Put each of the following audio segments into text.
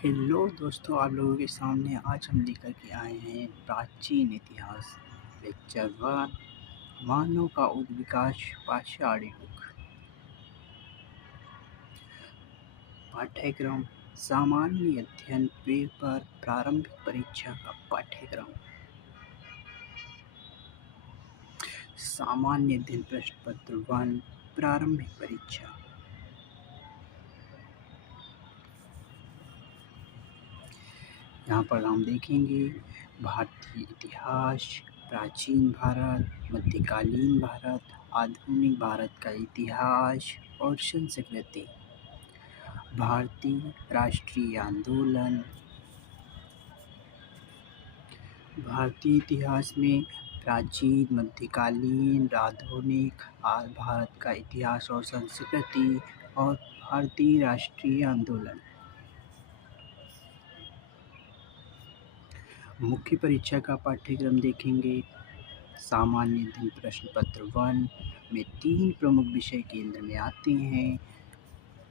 Hello दोस्तों, आप लोगों के सामने आज हम लेकर के आए हैं प्राचीन इतिहास लेक्चर 1 मानव का उद्विकास पाषाण युग। पाठ्यक्रम सामान्य अध्ययन पेपर प्रारंभिक परीक्षा का पाठ्यक्रम। सामान्य अध्ययन प्रश्न पत्र 1 प्रारंभिक परीक्षा। यहाँ पर हम देखेंगे भारतीय इतिहास, प्राचीन भारत, मध्यकालीन भारत, आधुनिक भारत का इतिहास और संस्कृति, भारतीय राष्ट्रीय आंदोलन। भारतीय इतिहास में प्राचीन, मध्यकालीन, आधुनिक भारत का इतिहास और संस्कृति और भारतीय राष्ट्रीय आंदोलन। मुख्य परीक्षा का पाठ्यक्रम देखेंगे। सामान्य अध्ययन प्रश्न पत्र 1 में 3 प्रमुख विषय केंद्र में आते हैं,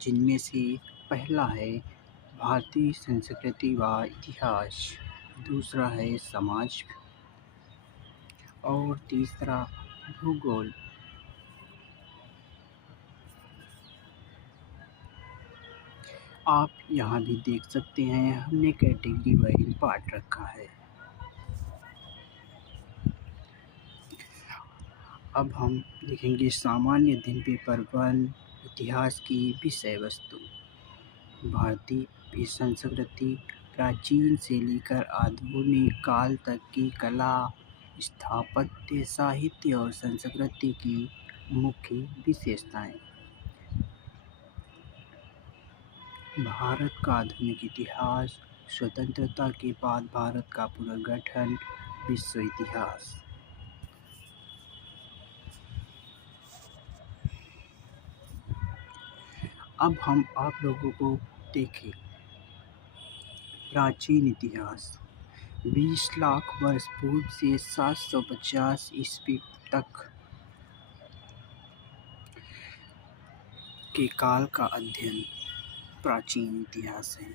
जिनमें से पहला है भारतीय संस्कृति व इतिहास, दूसरा है समाज और तीसरा भूगोल। आप यहाँ भी देख सकते हैं, हमने कैटेगरी वाइज बांट रखा है। अब हम देखेंगे सामान्य अध्ययन पेपर 1 इतिहास की विषय वस्तु। भारतीय संस्कृति प्राचीन से लेकर आधुनिक काल तक की कला, स्थापत्य, साहित्य और संस्कृति की मुख्य विशेषताएं। भारत का आधुनिक इतिहास, स्वतंत्रता के बाद भारत का पुनर्गठन, विश्व इतिहास। अब हम आप लोगों को देखें प्राचीन इतिहास। 20 लाख वर्ष पूर्व से 750 ईस्वी तक के काल का अध्ययन प्राचीन इतिहास है,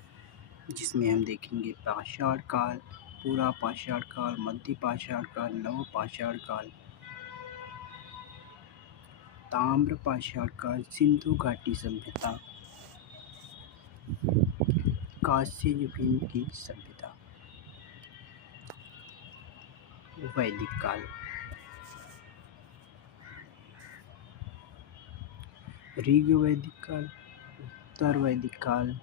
जिसमें हम देखेंगे पाषाण काल, पूरा पाषाण काल, मध्य पाषाण काल, नव पाषाण काल, ताम्र पाषाण काल, सिंधु घाटी सभ्यता, कांस्य युगीन की सभ्यता, वैदिक काल, ऋग वैदिक काल, उत्तर वैदिक काल,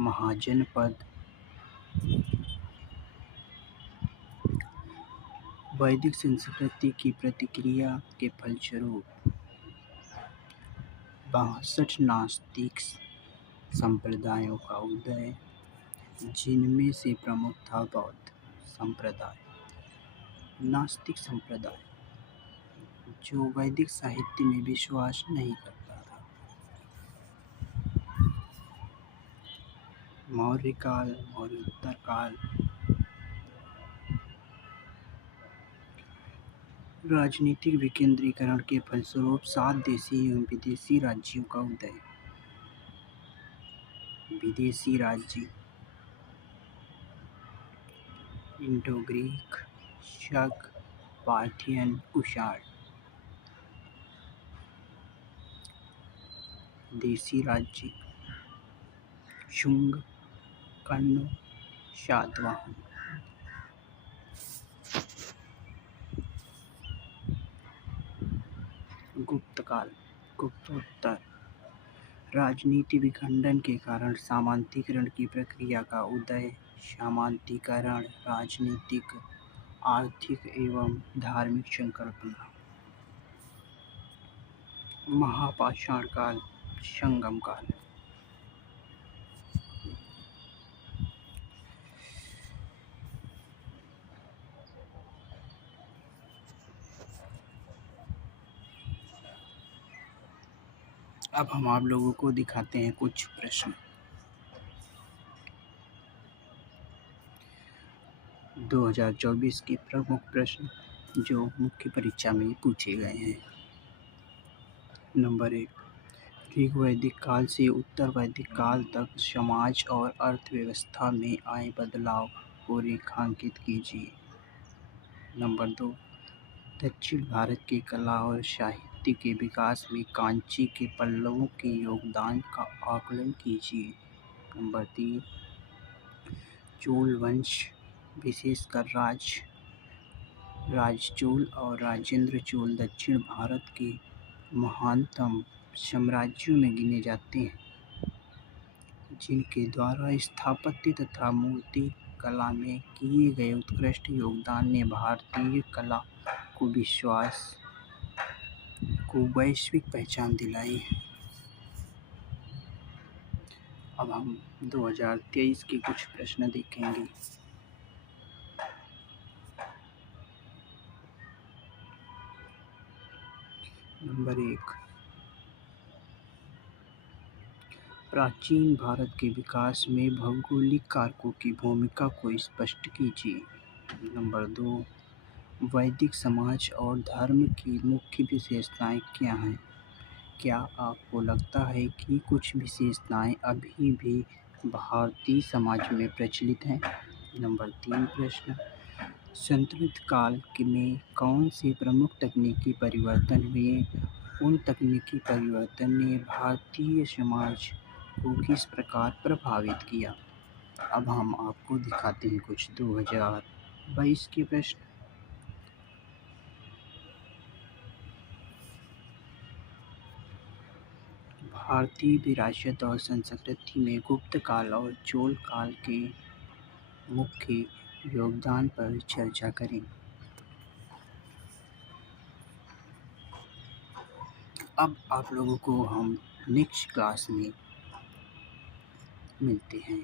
महाजनपद, वैदिक संस्कृति की प्रतिक्रिया के फलस्वरूप 62 नास्तिक संप्रदायों का उदय, जिनमें से प्रमुख था बौद्ध संप्रदाय। नास्तिक संप्रदाय जो वैदिक साहित्य में विश्वास नहीं करता था। मौर्य काल, मौर्योत्तर काल, राजनीतिक विकेंद्रीकरण के फलस्वरूप 7 देशी एवं विदेशी राज्यों का उदय। विदेशी राज्य इंडो ग्रीक, शक, पार्थियन, कुषाण। देशी राज्य शुंग, कण्व, शातवाहन। गुप्त काल, गुप्तोत्तर, राजनीति विखंडन के कारण सामंतीकरण की प्रक्रिया का उदय। सामंतीकरण राजनीतिक, आर्थिक एवं धार्मिक संकल्पना। महापाषाण काल, संगम काल। अब हम आप लोगों को दिखाते हैं कुछ प्रश्न। 2024 के प्रमुख प्रश्न जो मुख्य परीक्षा में पूछे गए हैं। नंबर 1, ऋग्वैदिक काल से उत्तर वैदिक काल तक समाज और अर्थव्यवस्था में आए बदलाव को रेखांकित कीजिए। नंबर 2, दक्षिण भारत की कला और साहित्य के विकास में कांची के पल्लवों के योगदान का आकलन कीजिए। नंबर 3, चोल वंश, विशेषकर राजचोल और राजेंद्र चोल दक्षिण भारत के महानतम साम्राज्यों में गिने जाते हैं, जिनके द्वारा स्थापत्य तथा मूर्ति कला में किए गए उत्कृष्ट योगदान ने भारतीय कला को वैश्विक पहचान दिलाई। अब हम 2023 के कुछ प्रश्न देखेंगे। नंबर 1, प्राचीन भारत के विकास में भौगोलिक कारकों की भूमिका को स्पष्ट कीजिए। नंबर 2, वैदिक समाज और धर्म की मुख्य विशेषताएं क्या हैं? क्या आपको लगता है कि कुछ विशेषताएं अभी भी भारतीय समाज में प्रचलित हैं? नंबर 3 प्रश्न, संतुलित काल में कौन से प्रमुख तकनीकी परिवर्तन हुए? उन तकनीकी परिवर्तन ने भारतीय समाज को किस प्रकार प्रभावित किया? अब हम आपको दिखाते हैं कुछ 2022 के प्रश्न। भारतीय विरासत और संस्कृति में गुप्त काल और चोल काल के मुख्य योगदान पर चर्चा करें। अब आप लोगों को हम नेक्स्ट क्लास में मिलते हैं।